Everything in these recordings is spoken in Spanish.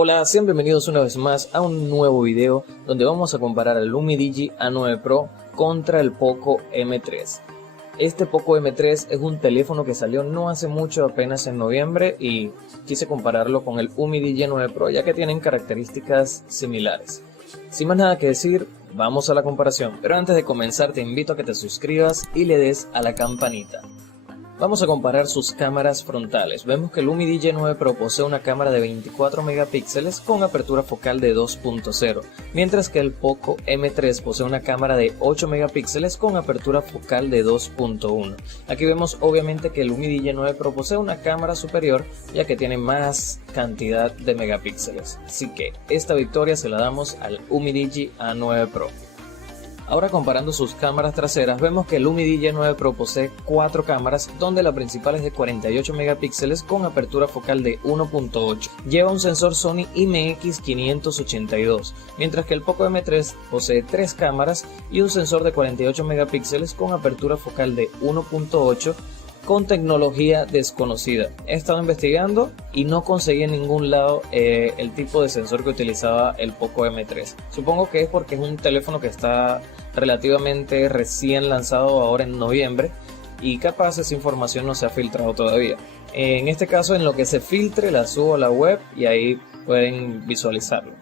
Hola, sean bienvenidos una vez más a un nuevo video donde vamos a comparar el Lumidigi A9 Pro contra el Poco M3. Este Poco M3 es un teléfono que salió no hace mucho, apenas en noviembre, y quise compararlo con el Lumidigi A9 Pro ya que tienen características similares. Sin más nada que decir, vamos a la comparación, pero antes de comenzar te invito a que te suscribas y le des a la campanita. Vamos a comparar sus cámaras frontales. Vemos que el Lumidigi A9 Pro posee una cámara de 24 megapíxeles con apertura focal de 2.0, mientras que el Poco M3 posee una cámara de 8 megapíxeles con apertura focal de 2.1. Aquí vemos obviamente que el Lumidigi A9 Pro posee una cámara superior ya que tiene más cantidad de megapíxeles. Así que esta victoria se la damos al Lumidigi A9 Pro. Ahora comparando sus cámaras traseras, vemos que el Lumidigi A9 Pro posee 4 cámaras, donde la principal es de 48 megapíxeles con apertura focal de 1.8. Lleva un sensor Sony IMX582, mientras que el Poco M3 posee 3 cámaras y un sensor de 48 megapíxeles con apertura focal de 1.8 con tecnología desconocida. He estado investigando y no conseguí en ningún lado el tipo de sensor que utilizaba el Poco M3. Supongo que es porque es un teléfono que está relativamente recién lanzado ahora en noviembre y capaz esa información no se ha filtrado todavía. En este caso, en lo que se filtre la subo a la web y ahí pueden visualizarlo.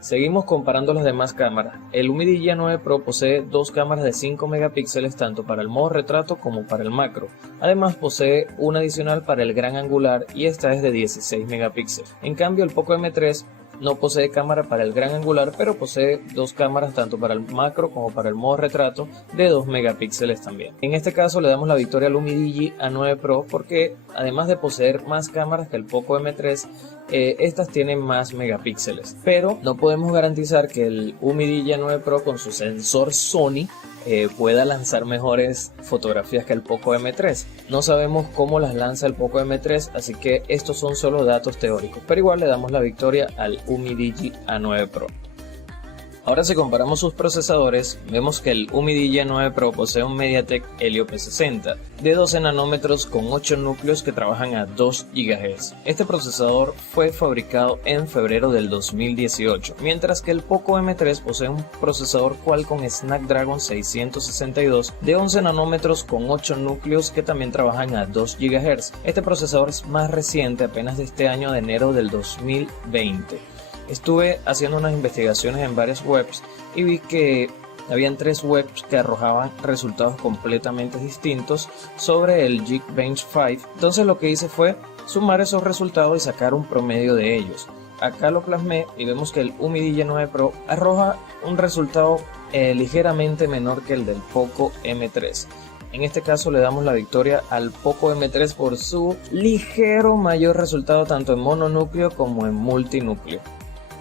Seguimos comparando las demás cámaras. El Lumidigi A9 Pro posee 2 cámaras de 5 megapíxeles tanto para el modo retrato como para el macro. Además posee una adicional para el gran angular y esta es de 16 megapíxeles. En cambio el Poco M3 no posee cámara para el gran angular, pero posee 2 cámaras tanto para el macro como para el modo retrato de 2 megapíxeles también. En este caso le damos la victoria al Lumidigi A9 Pro porque además de poseer más cámaras que el Poco M3, estas tienen más megapíxeles. Pero no podemos garantizar que el Lumidigi A9 Pro con su sensor Sony pueda lanzar mejores fotografías que el Poco M3. No sabemos cómo las lanza el Poco M3, así que estos son solo datos teóricos, pero igual le damos la victoria al Lumidigi A9 Pro. Ahora si comparamos sus procesadores, vemos que el Lumidigi A9 Pro posee un MediaTek Helio P60 de 12 nanómetros con 8 núcleos que trabajan a 2 GHz. Este procesador fue fabricado en febrero del 2018, mientras que el Poco M3 posee un procesador Qualcomm Snapdragon 662 de 11 nanómetros con 8 núcleos que también trabajan a 2 GHz. Este procesador es más reciente, apenas de este año, de enero del 2020. Estuve haciendo unas investigaciones en varias webs y vi que habían 3 webs que arrojaban resultados completamente distintos sobre el Geekbench 5. Entonces lo que hice fue sumar esos resultados y sacar un promedio de ellos. Acá lo plasmé y vemos que el Lumidigi A9 Pro arroja un resultado ligeramente menor que el del Poco M3. En este caso le damos la victoria al Poco M3 por su ligero mayor resultado tanto en mononúcleo como en multinúcleo.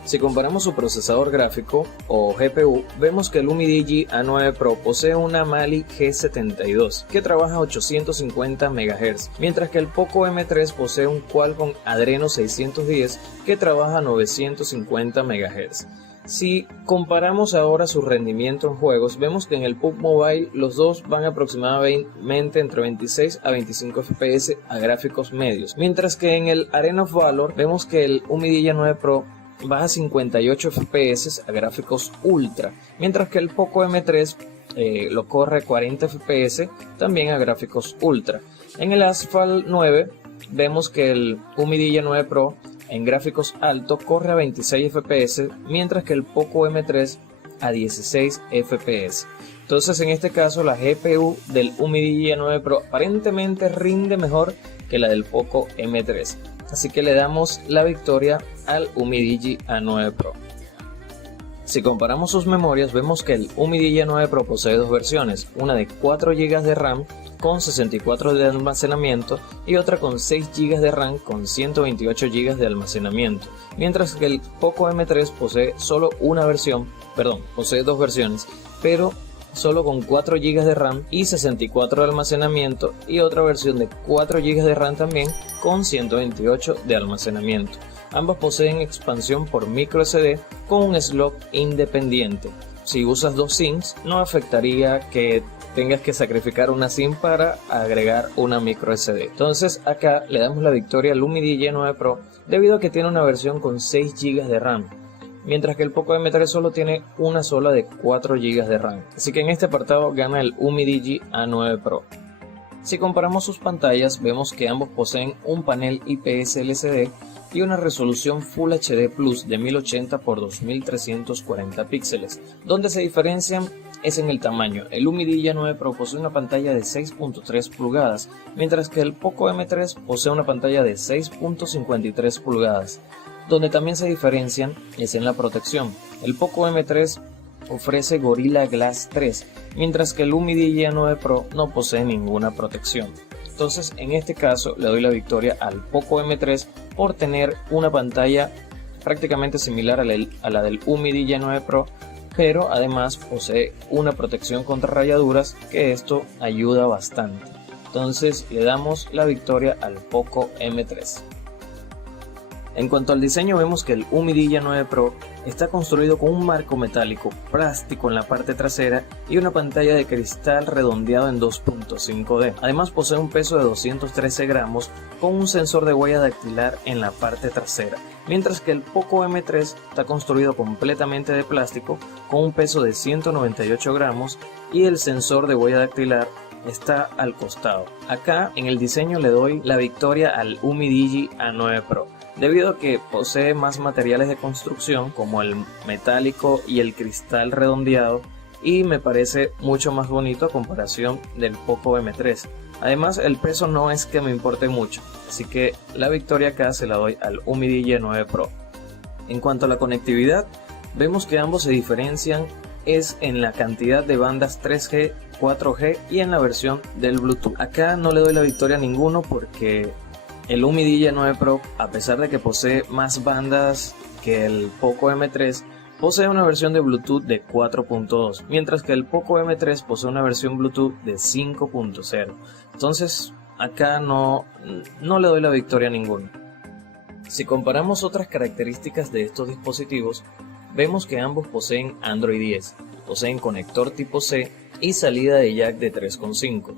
Si comparamos su procesador gráfico o GPU, vemos que el Lumidigi A9 Pro posee una Mali G72 que trabaja a 850 MHz, mientras que el Poco M3 posee un Qualcomm Adreno 610 que trabaja a 950 MHz. Si comparamos ahora su rendimiento en juegos, vemos que en el PUBG Mobile los dos van aproximadamente entre 26 a 25 FPS a gráficos medios, mientras que en el Arena of Valor vemos que el Lumidigi A9 Pro baja a 58 FPS a gráficos ultra, mientras que el Poco M3 lo corre a 40 FPS también a gráficos ultra. En el Asphalt 9 vemos que el Lumidigi A9 Pro en gráficos altos corre a 26 FPS, mientras que el Poco M3 a 16 FPS. Entonces en este caso la GPU del Lumidigi A9 Pro aparentemente rinde mejor que la del Poco M3. Así que le damos la victoria al Lumidigi A9 Pro. Si comparamos sus memorias, vemos que el Lumidigi A9 Pro posee 2 versiones, una de 4 GB de RAM con 64 de almacenamiento y otra con 6 GB de RAM con 128 GB de almacenamiento, mientras que el Poco M3 posee posee 2 versiones, pero solo con 4 GB de RAM y 64 de almacenamiento, y otra versión de 4 GB de RAM también con 128 de almacenamiento. Ambos poseen expansión por microSD con un slot independiente. si usas dos SIMs, no afectaría que tengas que sacrificar una SIM para agregar una micro SD. Entonces acá le damos la victoria al Lumia Y9 Pro debido a que tiene una versión con 6 GB de RAM, mientras que el Poco M3 solo tiene una sola de 4 GB de RAM. Así que en este apartado gana el Umidigi A9 Pro. Si comparamos sus pantallas, vemos que ambos poseen un panel IPS LCD y una resolución Full HD Plus de 1080 x 2340 píxeles. Donde se diferencian es en el tamaño. El Umidigi A9 Pro posee una pantalla de 6.3 pulgadas, mientras que el Poco M3 posee una pantalla de 6.53 pulgadas. Donde también se diferencian es en la protección. El Poco M3 ofrece Gorilla Glass 3, mientras que el Umidigi A9 Pro no posee ninguna protección. Entonces en este caso le doy la victoria al Poco M3 por tener una pantalla prácticamente similar a la del Umidigi A9 Pro, pero además posee una protección contra rayaduras, que esto ayuda bastante. Entonces le damos la victoria al Poco M3. En cuanto al diseño, vemos que el Umidigi A9 Pro está construido con un marco metálico plástico en la parte trasera y una pantalla de cristal redondeado en 2.5D. Además posee un peso de 213 gramos con un sensor de huella dactilar en la parte trasera, mientras que el Poco M3 está construido completamente de plástico con un peso de 198 gramos y el sensor de huella dactilar está al costado. Acá en el diseño le doy la victoria al Umidigi A9 Pro, debido a que posee más materiales de construcción como el metálico y el cristal redondeado, y me parece mucho más bonito a comparación del Poco M3. Además el peso no es que me importe mucho, así que la victoria acá se la doy al Umidigi A9 Pro. En cuanto a la conectividad, vemos que ambos se diferencian es en la cantidad de bandas 3G, 4G y en la versión del Bluetooth. Acá no le doy la victoria a ninguno porque el Umidigi A9 Pro, a pesar de que posee más bandas que el Poco M3, posee una versión de Bluetooth de 4.2, mientras que el Poco M3 posee una versión Bluetooth de 5.0. Entonces acá no le doy la victoria a ninguno. Si comparamos otras características de estos dispositivos, vemos que ambos poseen Android 10, poseen conector tipo C y salida de jack de 3.5.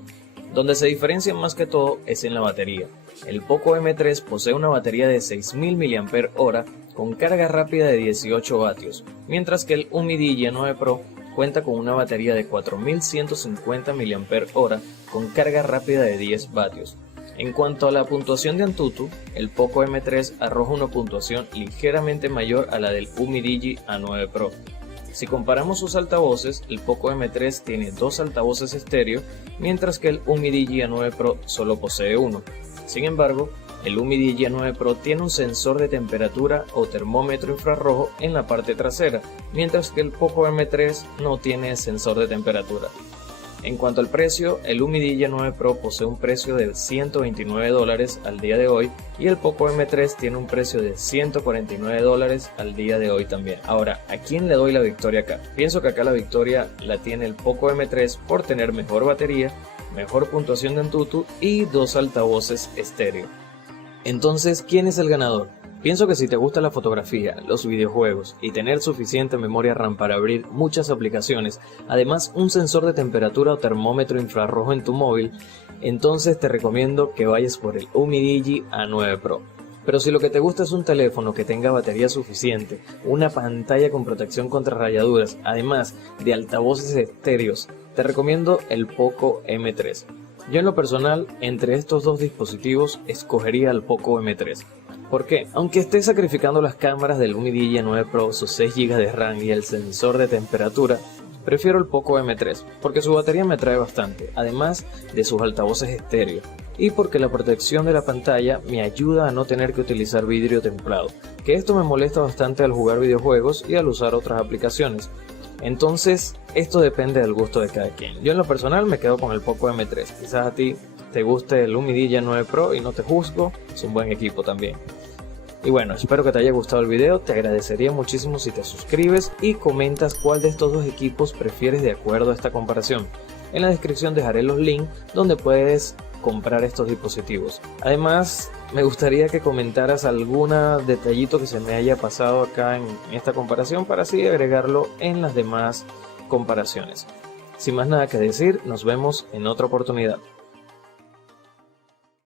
Donde se diferencian más que todo es en la batería. El Poco M3 posee una batería de 6000 mAh con carga rápida de 18 vatios, mientras que el Umidigi A9 Pro cuenta con una batería de 4150 mAh con carga rápida de 10 vatios. En cuanto a la puntuación de Antutu, el Poco M3 arroja una puntuación ligeramente mayor a la del Umidigi A9 Pro. Si comparamos sus altavoces, el Poco M3 tiene dos altavoces estéreo, mientras que el Umidigi A9 Pro solo posee uno. Sin embargo, el Umidigi A9 Pro tiene un sensor de temperatura o termómetro infrarrojo en la parte trasera, mientras que el Poco M3 no tiene sensor de temperatura. En cuanto al precio, el Umidigi A9 Pro posee un precio de $129 al día de hoy y el Poco M3 tiene un precio de $149 al día de hoy también. Ahora, ¿a quién le doy la victoria acá? Pienso que acá la victoria la tiene el Poco M3 por tener mejor batería, mejor puntuación de Antutu y dos altavoces estéreo. Entonces, ¿quién es el ganador? Pienso que si te gusta la fotografía, los videojuegos y tener suficiente memoria RAM para abrir muchas aplicaciones, además un sensor de temperatura o termómetro infrarrojo en tu móvil, entonces te recomiendo que vayas por el Umidigi A9 Pro. Pero si lo que te gusta es un teléfono que tenga batería suficiente, una pantalla con protección contra rayaduras, además de altavoces estéreos, te recomiendo el Poco M3. Yo en lo personal, entre estos dos dispositivos, escogería el Poco M3. ¿Por qué? Aunque esté sacrificando las cámaras del Umidigi A9 Pro, sus 6 GB de RAM y el sensor de temperatura, prefiero el Poco M3, porque su batería me atrae bastante, además de sus altavoces estéreo, y porque la protección de la pantalla me ayuda a no tener que utilizar vidrio templado, que esto me molesta bastante al jugar videojuegos y al usar otras aplicaciones. Entonces, esto depende del gusto de cada quien. Yo en lo personal me quedo con el Poco M3, quizás a ti te guste el Umidigi A9 Pro y no te juzgo, es un buen equipo también. Y bueno, espero que te haya gustado el video, te agradecería muchísimo si te suscribes y comentas cuál de estos dos equipos prefieres de acuerdo a esta comparación. En la descripción dejaré los links donde puedes comprar estos dispositivos. Además, me gustaría que comentaras algún detallito que se me haya pasado acá en esta comparación para así agregarlo en las demás comparaciones. Sin más nada que decir, nos vemos en otra oportunidad.